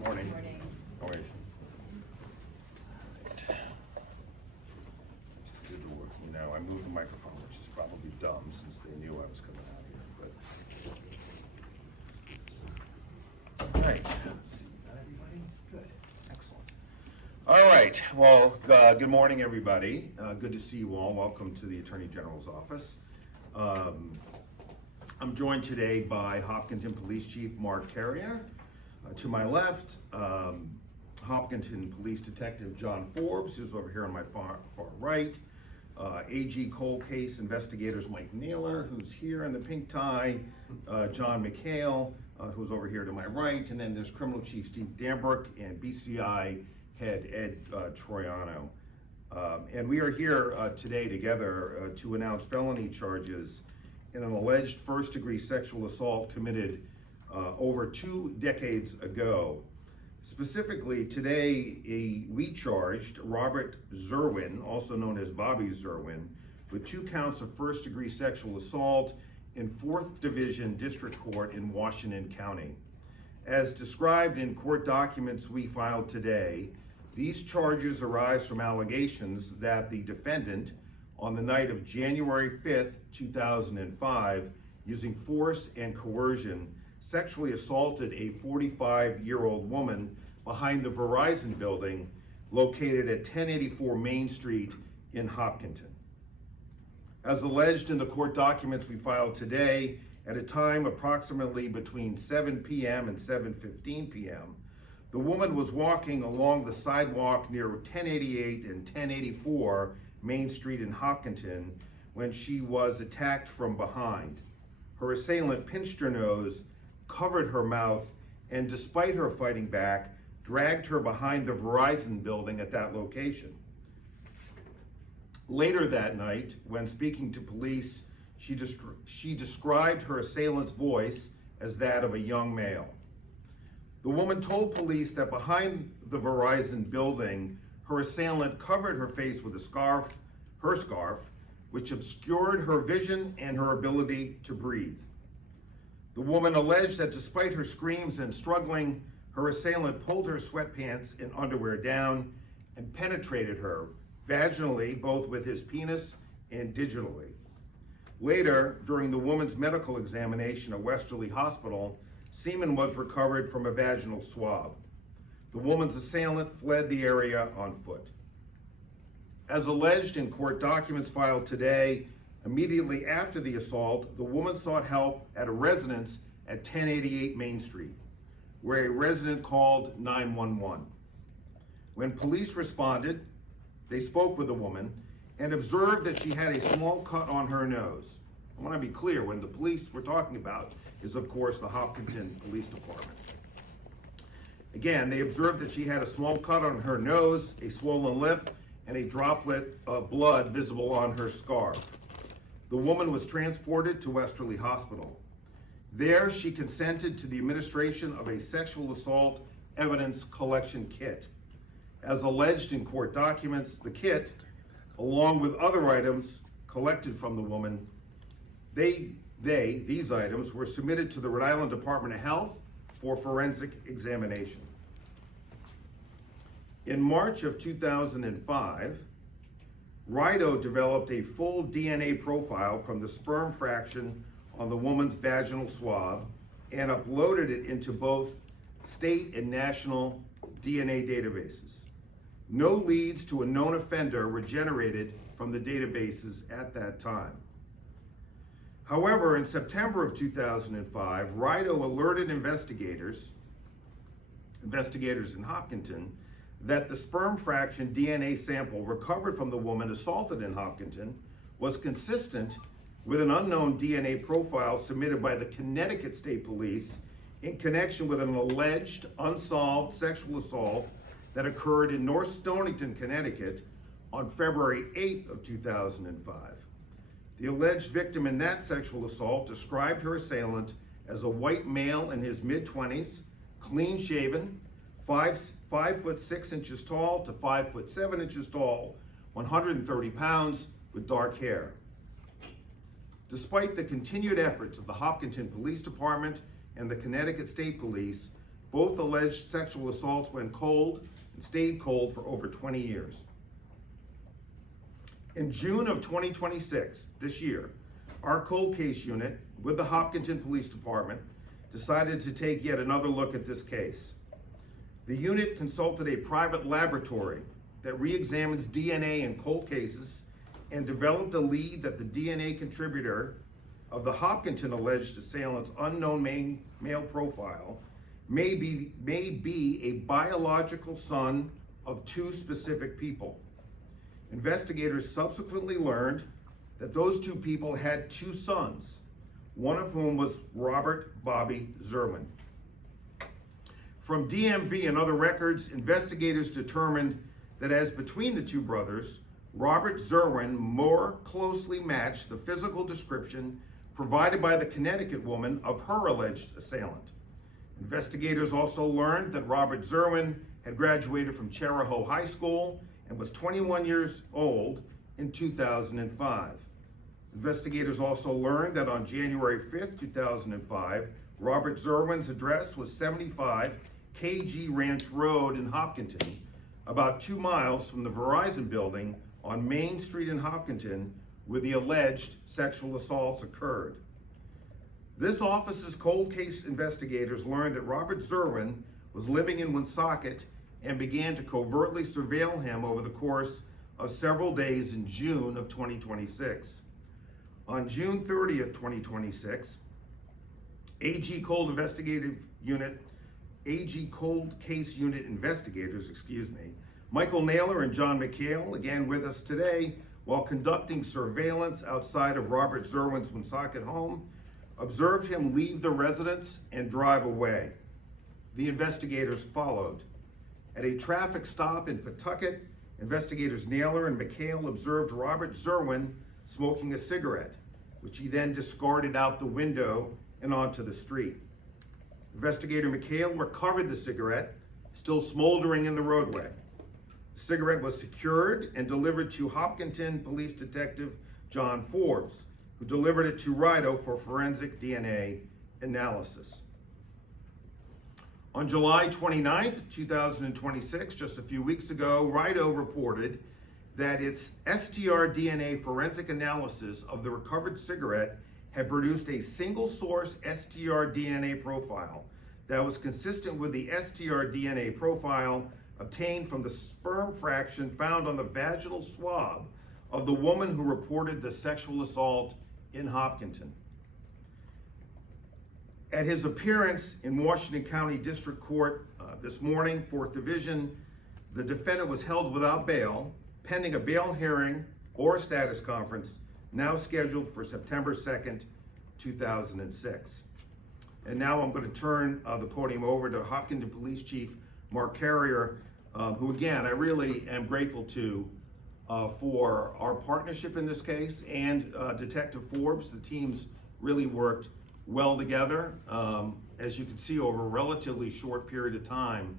morning. Good morning. How are you? Just did the work. You know, I moved the microphone, which is probably dumb since they knew I was coming out here. But all right. Let's see. Got everybody? Good. Excellent. All right. Well, good morning, everybody. Good to see you all. Welcome to the Attorney General's office. I'm joined today by Hopkinton Police Chief Mark Carrier. To my left, Hopkinton Police Detective John Forbes, who's over here on my far right. AG Cold Case Investigators Mike Naylor, who's here in the pink tie. John McHale, who's over here to my right. And then there's Criminal Chief Steve Dambrook and BCI Head Ed Troiano. And we are here today together to announce felony charges in an alleged first-degree sexual assault committed over 2 decades ago. Specifically, today we charged Robert Zerwin, also known as Bobby Zerwin, with 2 counts of first-degree sexual assault in 4th Division District Court in Washington County. As described in court documents we filed today, these charges arise from allegations that the defendant, on the night of January 5th, 2005, using force and coercion, sexually assaulted a 45-year-old woman behind the Verizon building located at 1084 Main Street in Hopkinton. As alleged in the court documents we filed today, at a time approximately between 7 p.m. and 7:15 p.m., the woman was walking along the sidewalk near 1088 and 1084 Main Street in Hopkinton when she was attacked from behind. Her assailant pinched her nose, covered her mouth, and despite her fighting back, dragged her behind the Verizon building at that location. Later that night, when speaking to police, she described her assailant's voice as that of a young male. The woman told police that behind the Verizon building, her assailant covered her face with her scarf, which obscured her vision and her ability to breathe. The woman alleged that despite her screams and struggling, her assailant pulled her sweatpants and underwear down and penetrated her vaginally, both with his penis and digitally. Later, during the woman's medical examination at Westerly Hospital, semen was recovered from a vaginal swab. The woman's assailant fled the area on foot. As alleged in court documents filed today, immediately after the assault, the woman sought help at a residence at 1088 Main Street, where a resident called 911. When police responded, they spoke with the woman and observed that she had a small cut on her nose. I want to be clear, when the police we're talking about is, of course, the Hopkinton Police Department. Again, they observed that she had a small cut on her nose, a swollen lip, and a droplet of blood visible on her scarf. The woman was transported to Westerly Hospital. There, she consented to the administration of a sexual assault evidence collection kit. As alleged in court documents, the kit, along with other items collected from the woman, these items were submitted to the Rhode Island Department of Health for forensic examination. In March of 2005, RIDO developed a full DNA profile from the sperm fraction on the woman's vaginal swab and uploaded it into both state and national DNA databases. No leads to a known offender were generated from the databases at that time. However, in September of 2005, RIDO alerted investigators in Hopkinton, that the sperm fraction DNA sample recovered from the woman assaulted in Hopkinton was consistent with an unknown DNA profile submitted by the Connecticut State Police in connection with an alleged unsolved sexual assault that occurred in North Stonington, Connecticut on February 8th of 2005. The alleged victim in that sexual assault described her assailant as a white male in his mid-20s, clean-shaven, 5'6" tall to 5'7" tall, 130 pounds, with dark hair. Despite the continued efforts of the Hopkinton Police Department and the Connecticut State Police, Both alleged sexual assaults went cold and stayed cold for over 20 years. In June of 2026, this year, our cold case unit with the Hopkinton Police Department decided to take yet another look at this case. The unit consulted a private laboratory that re-examines DNA in cold cases and developed a lead that the DNA contributor of the Hopkinton alleged assailant's unknown male profile may be a biological son of two specific people. Investigators subsequently learned that those two people had two sons, one of whom was Robert Bobby Zerwin. From DMV and other records, investigators determined that as between the two brothers, Robert Zerwin more closely matched the physical description provided by the Connecticut woman of her alleged assailant. Investigators also learned that Robert Zerwin had graduated from Cherahoe High School and was 21 years old in 2005. Investigators also learned that on January 5th, 2005, Robert Zerwin's address was 75 KG Ranch Road in Hopkinton, about 2 miles from the Verizon building on Main Street in Hopkinton, where the alleged sexual assaults occurred. This office's cold case investigators learned that Robert Zerwin was living in Woonsocket and began to covertly surveil him over the course of several days in June of 2026. On June 30th, 2026, AG Cold Case Unit investigators, Michael Naylor and John McHale, again with us today, while conducting surveillance outside of Robert Zerwin's Woonsocket home, observed him leave the residence and drive away. The investigators followed. At a traffic stop in Pawtucket, investigators Naylor and McHale observed Robert Zerwin smoking a cigarette, which he then discarded out the window and onto the street. Investigator McHale recovered the cigarette, still smoldering in the roadway. The cigarette was secured and delivered to Hopkinton Police Detective John Forbes, who delivered it to Rido for forensic DNA analysis. On July 29th, 2026, just a few weeks ago, Rido reported that its STR DNA forensic analysis of the recovered cigarette had produced a single source STR DNA profile that was consistent with the STR DNA profile obtained from the sperm fraction found on the vaginal swab of the woman who reported the sexual assault in Hopkinton. At his appearance in Washington County District Court this morning, 4th Division, the defendant was held without bail, pending a bail hearing or a status conference, now scheduled for September 2nd, 2006. And now I'm going to turn the podium over to Hopkinton Police Chief Mark Carrier, who again, I really am grateful to for our partnership in this case, and Detective Forbes. The teams really worked well together, as you can see, over a relatively short period of time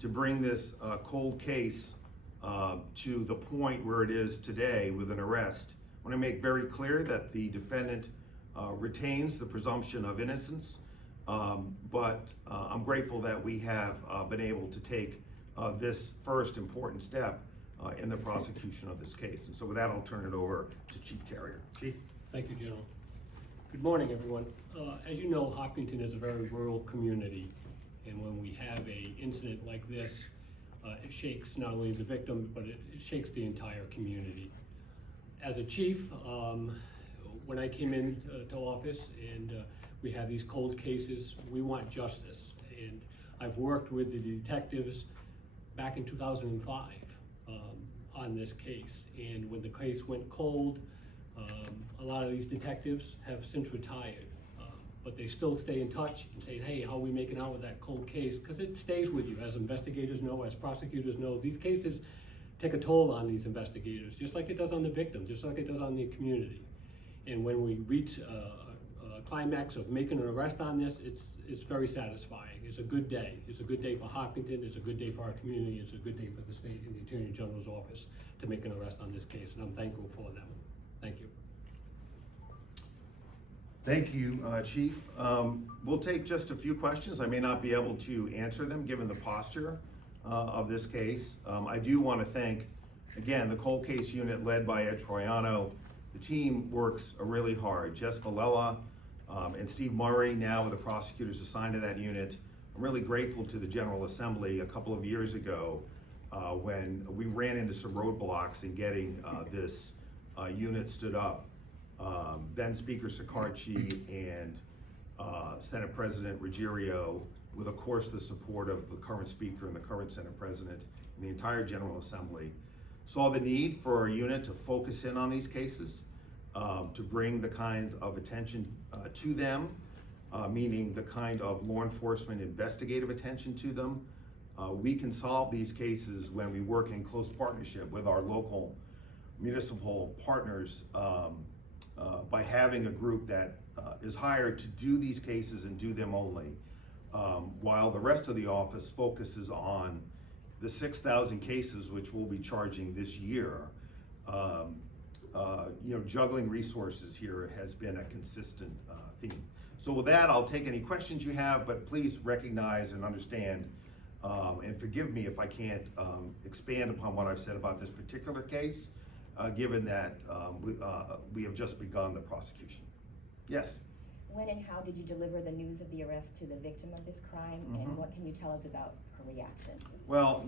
to bring this cold case to the point where it is today with an arrest. I want to make very clear that the defendant retains the presumption of innocence, but I'm grateful that we have been able to take this first important step in the prosecution of this case. And so with that, I'll turn it over to Chief Carrier. Chief. Thank you, General. Good morning, everyone. As you know, Hopkinton is a very rural community, and when we have an incident like this, it shakes not only the victim, but it shakes the entire community. As a chief, when I came in to office and we have these cold cases, we want justice. And I've worked with the detectives back in 2005 on this case. And when the case went cold, a lot of these detectives have since retired, but they still stay in touch and say, hey, how are we making out with that cold case? Because it stays with you. As investigators know, as prosecutors know, these cases take a toll on these investigators, just like it does on the victim, just like it does on the community. And when we reach a climax of making an arrest on this, it's very satisfying. It's a good day. It's a good day for Hopkinton. It's a good day for our community. It's a good day for the state and the Attorney General's office to make an arrest on this case, and I'm thankful for them. Thank you. Thank you, Chief. We'll take just a few questions. I may not be able to answer them given the posture of this case. I do want to thank, again, the cold case unit led by Ed Troiano. The team works really hard. Jess Valella and Steve Murray, now with the prosecutors assigned to that unit. I'm really grateful to the General Assembly a couple of years ago when we ran into some roadblocks in getting this unit stood up. Then Speaker Sicarci and Senate President Ruggiero, with of course the support of the current Speaker and the current Senate President and the entire General Assembly, saw the need for our unit to focus in on these cases, to bring the kind of attention to them, meaning the kind of law enforcement investigative attention to them. We can solve these cases when we work in close partnership with our local municipal partners, by having a group that is hired to do these cases and do them only, while the rest of the office focuses on the 6,000 cases which we'll be charging this year. Juggling resources here has been a consistent theme. So with that, I'll take any questions you have, but please recognize and understand, and forgive me if I can't expand upon what I've said about this particular case, given that we have just begun the prosecution. Yes? When and how did you deliver the news of the arrest to the victim of this crime, and what can you tell us about her reaction? Well,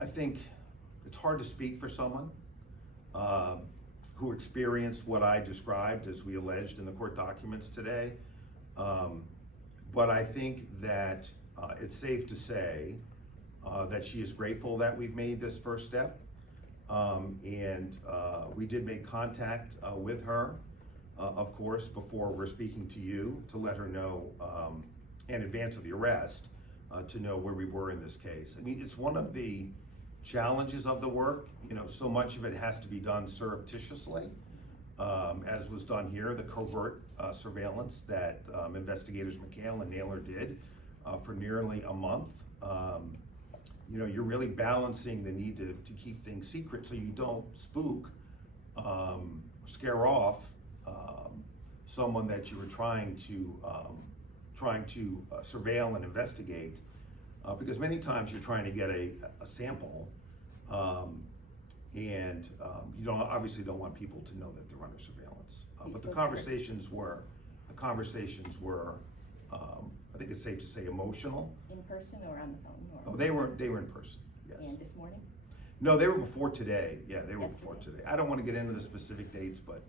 I think it's hard to speak for someone who experienced what I described as we alleged in the court documents today. But I think that it's safe to say that she is grateful that we've made this first step. We did make contact with her, of course, before we're speaking to you, to let her know, in advance of the arrest, to know where we were in this case. I mean, it's one of the challenges of the work. So much of it has to be done surreptitiously, as was done here, the covert surveillance that investigators McHale and Naylor did for nearly a month. You're really balancing the need to keep things secret so you don't spook, scare off someone that you were trying to surveil and investigate, because many times you're trying to get a sample, and you obviously don't want people to know that they're under surveillance. But the conversations were, I think it's safe to say, emotional. In person or on the phone? Oh, they were in person, yes. And this morning? No, they were before today. Yeah, they were before today. I don't want to get into the specific dates, but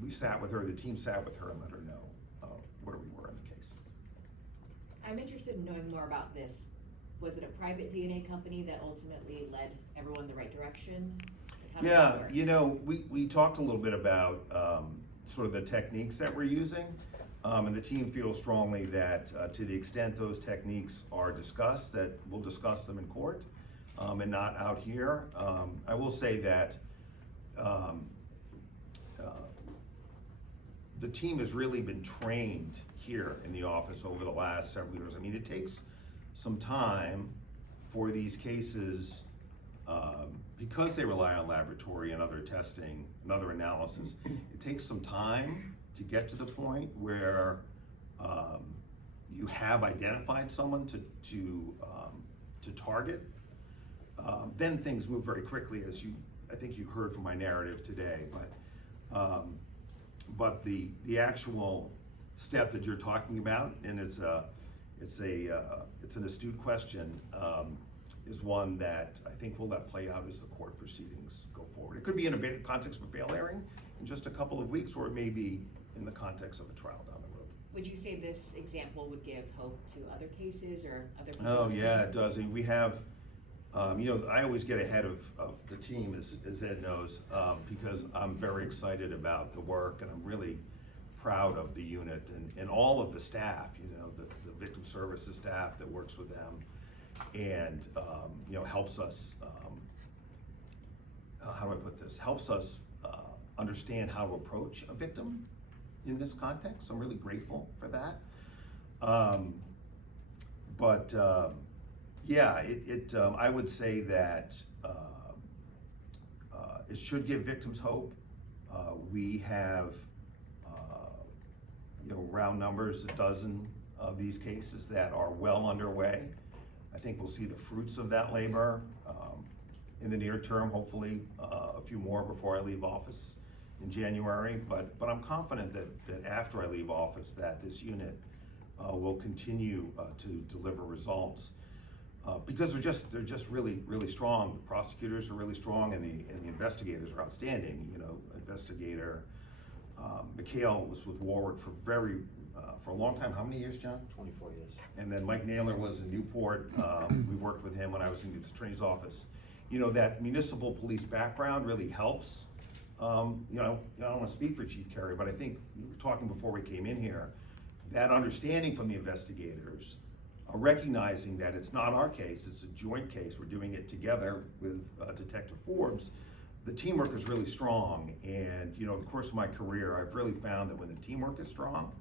we sat with her, the team sat with her and let her know where we were in the case. I'm interested in knowing more about this. Was it a private DNA company that ultimately led everyone in the right direction? How did that work? We talked a little bit about sort of the techniques that we're using. And the team feels strongly that to the extent those techniques are discussed, that we'll discuss them in court and not out here. I will say that the team has really been trained here in the office over the last several years. I mean, it takes some time for these cases, because they rely on laboratory and other testing and other analysis, it takes some time to get to the point where you have identified someone to target. Then things move very quickly, as I think you heard from my narrative today. But the actual step that you're talking about, and it's an astute question, is one that I think we'll let play out as the court proceedings go forward. It could be in a context of a bail hearing in just a couple of weeks, or it may be in the context of a trial down the road. Would you say this example would give hope to other cases or other people? Oh yeah, it does. And we have, I always get ahead of the team, as Ed knows, because I'm very excited about the work, and I'm really proud of the unit and all of the staff, the victim services staff that works with them and, helps us, how do I put this? Helps us understand how to approach a victim in this context. So I'm really grateful for that. I would say that it should give victims hope. We have, round numbers, a dozen of these cases that are well underway. I think we'll see the fruits of that labor in the near term, hopefully a few more before I leave office in January. But I'm confident that after I leave office, that this unit will continue to deliver results because they're just really strong. The prosecutors are really strong, and the investigators are outstanding. Investigator McHale was with Warwick for a long time. How many years, John? 24 years. And then Mike Naylor was in Newport. We worked with him when I was in the attorney's office. That municipal police background really helps. I don't want to speak for Chief Carey, but I think we were talking before we came in here, that understanding from the investigators, recognizing that it's not our case, it's a joint case, we're doing it together with Detective Forbes. The teamwork is really strong, and in the course of my career, I've really found that when the teamwork is strong,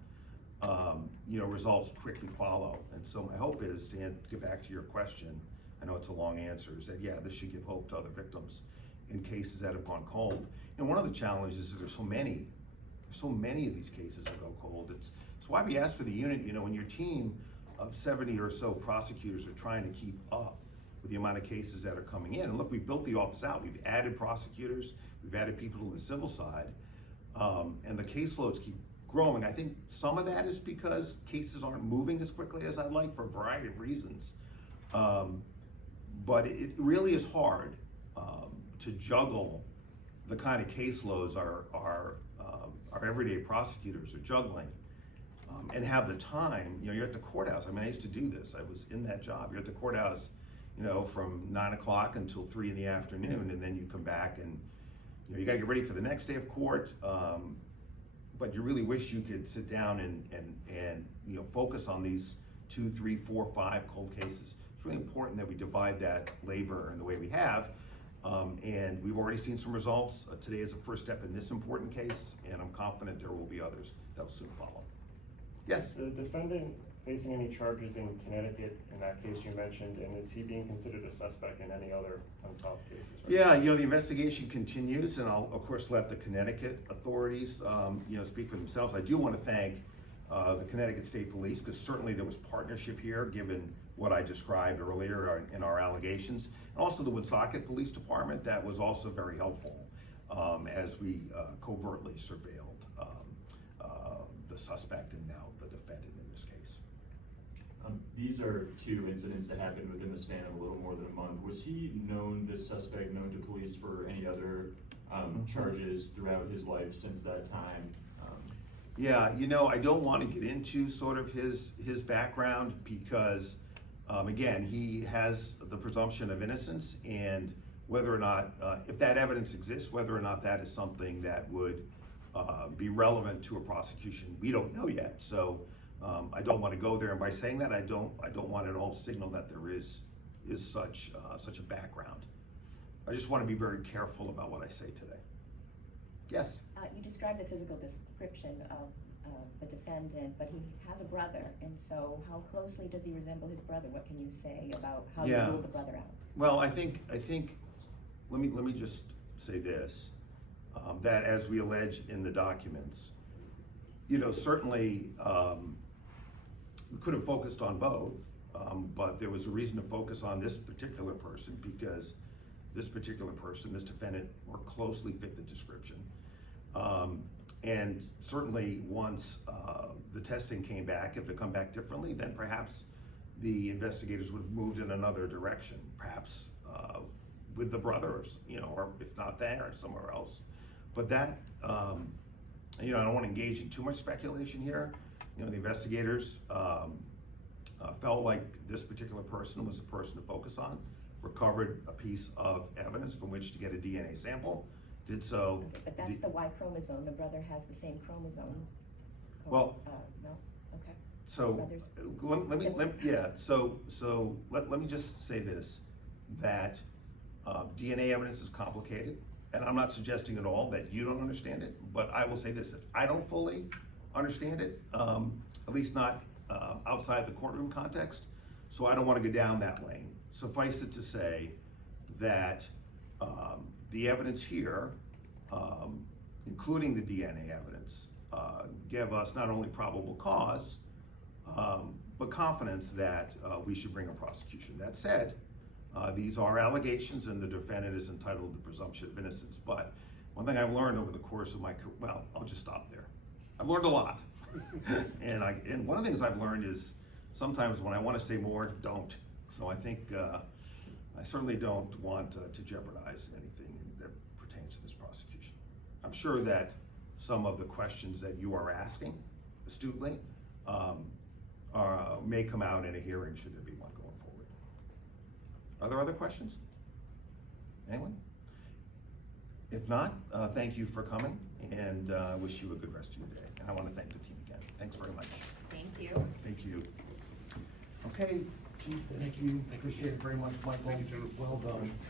results quickly follow. And so my hope is, to get back to your question, I know it's a long answer, is that this should give hope to other victims in cases that have gone cold. One of the challenges is that there's so many of these cases that go cold. It's why we ask for the unit, when your team of 70 or so prosecutors are trying to keep up with the amount of cases that are coming in. And look, we built the office out. We've added prosecutors, we've added people to the civil side, and the caseloads keep growing. I think some of that is because cases aren't moving as quickly as I'd like for a variety of reasons. But it really is hard to juggle the kind of caseloads our everyday prosecutors are juggling, and have the time. You're at the courthouse. I used to do this. I was in that job. You're at the courthouse, from 9 o'clock until 3 in the afternoon, and then you come back and you got to get ready for the next day of court. But you really wish you could sit down and focus on these 2, 3, 4, 5 cold cases. It's really important that we divide that labor in the way we have. And we've already seen some results. Today is the first step in this important case, and I'm confident there will be others that will soon follow. Yes? Is the defendant facing any charges in Connecticut in that case you mentioned, and is he being considered a suspect in any other unsolved cases? Yeah, the investigation continues, and I'll of course let the Connecticut authorities speak for themselves. I do want to thank the Connecticut State Police, because certainly there was partnership here, given what I described earlier in our allegations. And also the Woonsocket Police Department, that was also very helpful as we covertly surveilled the suspect and now the defendant in this case. These are 2 incidents that happened within the span of a little more than a month. Was he this suspect known to police for any other charges throughout his life since that time? Yeah, I don't want to get into sort of his background because, again, he has the presumption of innocence, and whether or not, if that evidence exists, whether or not that is something that would be relevant to a prosecution, we don't know yet. So I don't want to go there, and by saying that, I don't want it all signal that there is such a background. I just want to be very careful about what I say today. Yes? You described the physical description of the defendant, but he has a brother, and so how closely does he resemble his brother? What can you say about how you ruled the brother out? Well, I think let me just say this, that as we allege in the documents, certainly we could have focused on both, but there was a reason to focus on this particular person because this particular person, this defendant, more closely fit the description. And certainly once the testing came back, if it had come back differently, then perhaps the investigators would have moved in another direction, perhaps with the brothers, or if not there, somewhere else. But that, I don't want to engage in too much speculation here. The investigators felt like this particular person was the person to focus on, recovered a piece of evidence from which to get a DNA sample, did so. Okay, but that's the Y chromosome. The brother has the same chromosome. Well, no? Okay. So Brothers let me just say this, that DNA evidence is complicated, and I'm not suggesting at all that you don't understand it, but I will say this, that I don't fully understand it, at least not outside the courtroom context, so I don't want to go down that lane. Suffice it to say that the evidence here including the DNA evidence, give us not only probable cause, but confidence that we should bring a prosecution. That said, these are allegations and the defendant is entitled to presumption of innocence. But one thing I've learned over the course of my career, well, I'll just stop there. I've learned a lot. and one of the things I've learned is sometimes when I want to say more, don't. So I think I certainly don't want to jeopardize anything that pertains to this prosecution. I'm sure that some of the questions that you are asking astutely may come out in a hearing should there be one going forward. Are there other questions? Anyone? If not, thank you for coming and wish you a good rest of your day. And I want to thank the team again. Thanks very much. Thank you. Thank you. Okay, Chief, thank you. Appreciate it very much, Michael. Well done.